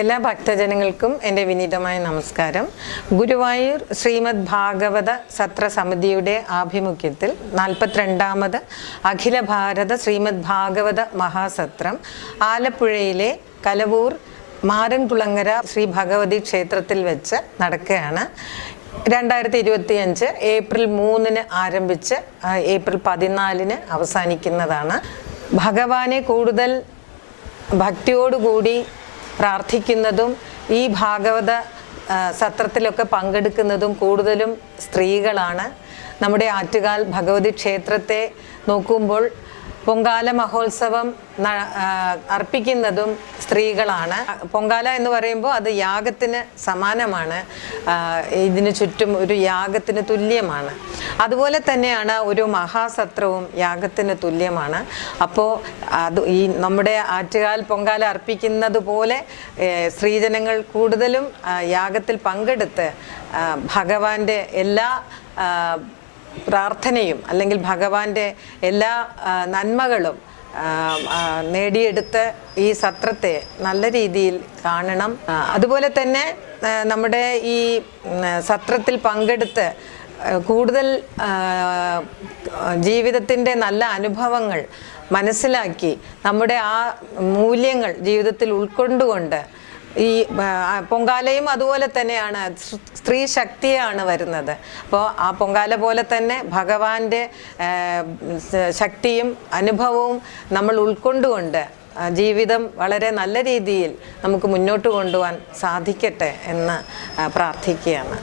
എല്ലാ ഭക്തജനങ്ങൾക്കും എൻ്റെ വിനീതമായ നമസ്കാരം. ഗുരുവായൂർ ശ്രീമദ് ഭാഗവത സത്ര സമിതിയുടെ ആഭിമുഖ്യത്തിൽ 42ാമത് അഖില ഭാരത ശ്രീമദ് ഭാഗവത മഹാസത്രം ആലപ്പുഴയിലെ കലവൂർ മാരൻകുളങ്ങര ശ്രീ ഭഗവതി ക്ഷേത്രത്തിൽ വെച്ച് നടക്കുകയാണ്. 2025 ഏപ്രിൽ 3 ആരംഭിച്ച് ഏപ്രിൽ 14 അവസാനിക്കുന്നതാണ്. ഭഗവാനെ കൂടുതൽ ഭക്തിയോടുകൂടി പ്രാർത്ഥിക്കുന്നതും ഈ ഭാഗവത സത്രത്തിലൊക്കെ പങ്കെടുക്കുന്നതും കൂടുതലും സ്ത്രീകളാണ്. നമ്മുടെ ആറ്റുകാൽ ഭഗവതി ക്ഷേത്രത്തെ നോക്കുമ്പോൾ പൊങ്കാല മഹോത്സവം അർപ്പിക്കുന്നതും സ്ത്രീകളാണ്. പൊങ്കാല എന്ന് പറയുമ്പോൾ അത് യാഗത്തിന് സമാനമാണ്, ഇതിന് ചുറ്റും ഒരു യാഗത്തിന് തുല്യമാണ്. അതുപോലെ തന്നെയാണ് ഒരു മഹാസത്രവും യാഗത്തിന് തുല്യമാണ്. അപ്പോൾ ഈ നമ്മുടെ ആറ്റുകാൽ പൊങ്കാല അർപ്പിക്കുന്നത് പോലെ സ്ത്രീജനങ്ങൾ കൂടുതലും യാഗത്തിൽ പങ്കെടുത്ത് ഭഗവാന്റെ എല്ലാ പ്രാർത്ഥനയും അല്ലെങ്കിൽ ഭഗവാന്റെ എല്ലാ നന്മകളും നേടിയെടുത്ത് ഈ സത്രത്തെ നല്ല രീതിയിൽ കാണണം. അതുപോലെ തന്നെ നമ്മുടെ ഈ സത്രത്തിൽ പങ്കെടുത്ത് കൂടുതൽ ജീവിതത്തിൻ്റെ നല്ല അനുഭവങ്ങൾ മനസ്സിലാക്കി നമ്മുടെ ആ മൂല്യങ്ങൾ ജീവിതത്തിൽ ഉൾക്കൊണ്ടുകൊണ്ട് ഈ പൊങ്കാലയും അതുപോലെ തന്നെയാണ്, സ്ത്രീ ശക്തിയാണ് വരുന്നത്. അപ്പോൾ ആ പൊങ്കാല പോലെ തന്നെ ഭഗവാന്റെ ശക്തിയും അനുഭവവും നമ്മൾ ഉൾക്കൊണ്ടുകൊണ്ട് ജീവിതം വളരെ നല്ല രീതിയിൽ നമുക്ക് മുന്നോട്ട് കൊണ്ടുപോകാൻ സാധിക്കട്ടെ എന്ന് പ്രാർത്ഥിക്കുകയാണ്.